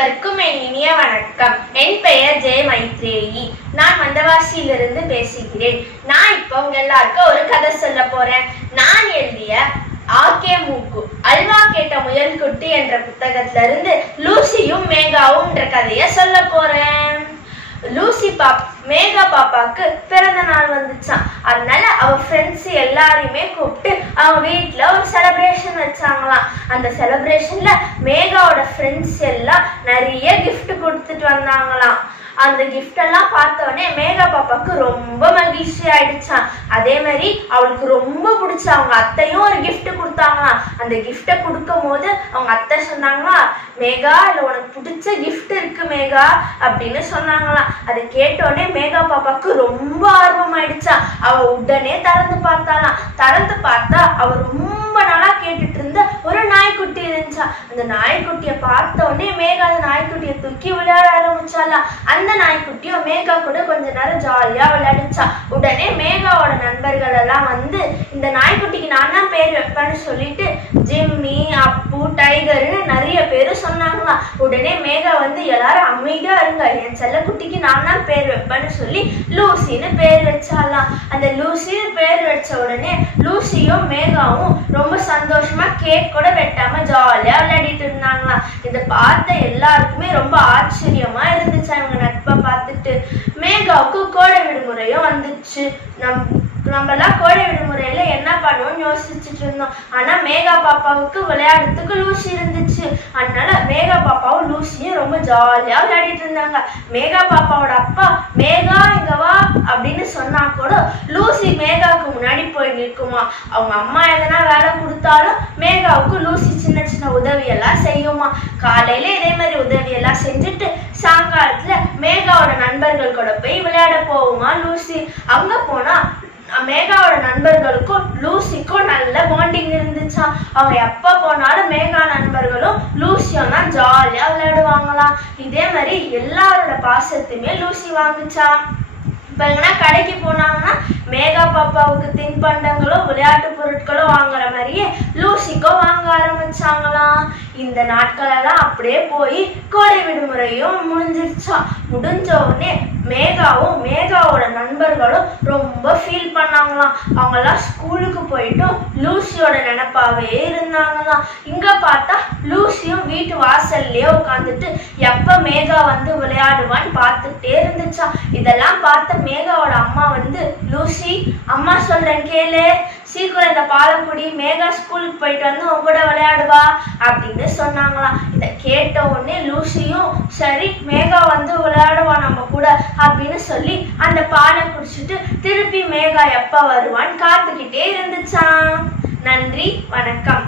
அனைவருக்கும் என் இனிய வணக்கம். என் பெயர் ஜெய மைத்ரேயி நான் வந்தவாசியிலிருந்து பேசுகிறேன். நான் இப்போ உங்க எல்லாருக்கும் ஒரு கதை சொல்ல போறேன். நான் எழுதிய ஆக்கே மூக்கு அல்வா கேட்ட முயல் குட்டி என்ற புத்தகத்துல இருந்து லூசியும் மேகாவும் என்ற கதையை சொல்ல போறேன். லூசி பாப் மேகா பாப்பாக்கு பிறந்த நாள் வந்துச்சான் அதனால அவ ஃப்ரெண்ட்ஸ் எல்லாரையுமே கூப்பிட்டு அவங்க வீட்டில் ஒரு செலப்ரேஷன் வச்சாங்களாம். அந்த செலப்ரேஷன்ல மேகாவோட ஃப்ரெண்ட்ஸ் நிறைய கிஃப்ட் கொடுத்துட்டு வந்தாங்களாம். அந்த கிஃப்ட் எல்லாம் பார்த்த உடனே மேகா பாப்பாக்கு ரொம்ப மகிழ்ச்சி ஆயிடுச்சான் அதே மாதிரி அவளுக்கு ரொம்ப பிடிச்ச அவங்க அத்தையும் ஒரு கிஃப்ட் கொடுத்தாங்களாம். அந்த கிஃப்டை கொடுக்கும் போது அவங்க அத்தை சொன்னாங்களா மேகா இல்ல உனக்கு பிடிச்ச கிஃப்ட் இருக்கு மேகா அப்படின்னு சொன்னாங்களாம். அதை கேட்ட உடனே மேகா பாப்பாக்கு ரொம்ப ஆர்வம் ஆயிடுச்சா அவ உடனே திறந்து பார்த்தாலாம் திறந்து பார்த்தா அவ ரொம்ப நாளா கேட்டுட்டு இருந்த ஒரு நாய்க்குட்டி இருந்துச்சா அந்த நாய்க்குட்டியை பார்த்த உடனே மேகா அந்த நாய்க்குட்டியை தூக்கி விளையாட ஆரம்பிச்சாலாம் அந்த நாய்க்குட்டியும் மேகா கூட கொஞ்ச நேரம் ஜாலியா விளையாடுச்சா. உடனே மேகாவோட நண்பர்கள் எல்லாம் வந்து இந்த நாய்க்குட்டிக்கு நான் தான் பேர் வைப்பேன்னு சொல்லிட்டு ஜிம்மி அப்பு டைகர்னு நிறைய பேர் சொன்னாங்களாம் உடனே மேகா வந்து எல்லாரும் அமைதியா இருங்க. என் செல்லக்குட்டிக்கு நான் தான் பேர் வைப்பேன்னு சொல்லி லூசின்னு பேர் வச்சாலாம் அந்த லூசின்னு பேர் வச்ச உடனே லூசியும் மேகாவும் ரொம்ப சந்தோஷமா கேக் கூட வெட்டாம ஜாலியா விளையாடிட்டு இருந்தாங்களா? இதை பார்த்த எல்லாருக்குமே ரொம்ப ஆச்சரியமா இருந்துச்சு. அவங்க நட்பை பார்த்துட்டு மேகாவுக்கு கோடை விடுமுறையும் வந்துச்சு. நம் நம்மலாம் கோடை விடுமுறையில என்ன பண்ணுவோம்னு யோசிச்சுட்டு இருந்தோம். ஆனா மேகா பாப்பாவுக்கு விளையாடுறதுக்கு லூசி இருந்துச்சு. அதனால மேகா பாப்பாவும் லூசியும் ரொம்ப ஜாலியா விளையாடிட்டு இருந்தாங்க. மேகா பாப்பாவோட அப்பா மேகா இங்கவா அப்படின்னு சொன்னா கூட லூசி மேகாவுக்கு முன்னாடி போய் நிற்குமா. அவங்க அம்மா எதனா வேலை கொடுத்தாலும் மேகாவுக்கு லூசி சின்ன சின்ன உதவி எல்லாம் செய்யுமா. காலையில இதே மாதிரி உதவி எல்லாம் செஞ்சுட்டு சாயங்காலத்துல மேகாவோட நண்பர்கள் கூட போய் விளையாட போகுமா லூசி. அங்க போனா லூசிக்கும் நல்ல பாண்டிங் இருந்துச்சா? அவங்க எப்ப போனாலும் மேகா நண்பர்களும் லூசியும் தான் ஜாலியா விளையாடுவாங்களாம் இதே மாதிரி எல்லாரோட பாசத்தையுமே லூசி வாங்குச்சா? இப்போ எங்கன்னா கடைக்கு போனாங்கன்னா மேகா பாப்பாவுக்கு தின்பண்டங்களும் விளையாட்டு பொருட்களும் வாங்குற மாதிரியே லூசிக்கோ வாங்க ஆரம்பிச்சாங்களாம் இந்த நாட்களெல்லாம் அப்படியே போய் கோடை விடுமுறையும் முடிஞ்சிருச்சா? முடிஞ்ச உடனே மேகாவும் மேகாவோட நண்பர்களும் ரொம்ப ஃபீல் பண்ணாங்களாம் அவங்கெல்லாம் ஸ்கூலுக்கு போயிட்டும் லூசியோட நினப்பாவே இருந்தாங்களாம். இங்க பார்த்தா லூசியும் வீட்டு வாசல்லையே உட்காந்துட்டு எப்ப மேகா வந்து விளையாடுவான்னு பார்த்துட்டே இருந்துச்சா இதெல்லாம் பார்த்த மேகாவோட அம்மா வந்து லூசி அம்மா சொல்றேன் கேளு. சீக்கிரம் இந்த பாலக்குடி மேகா ஸ்கூலுக்கு போயிட்டு வந்து உன் கூட விளையாடுவா அப்படின்னு சொன்னாங்களாம். இதை கேட்ட உடனே லூசியும் சரி மேகா வந்து விளையாடுவா நம்ம கூட அப்படின்னு சொல்லி அந்த பாலை குடிச்சிட்டு திருப்பி மேகா எப்போ வருவான்னு காத்துக்கிட்டே இருந்துச்சாம். நன்றி வணக்கம்.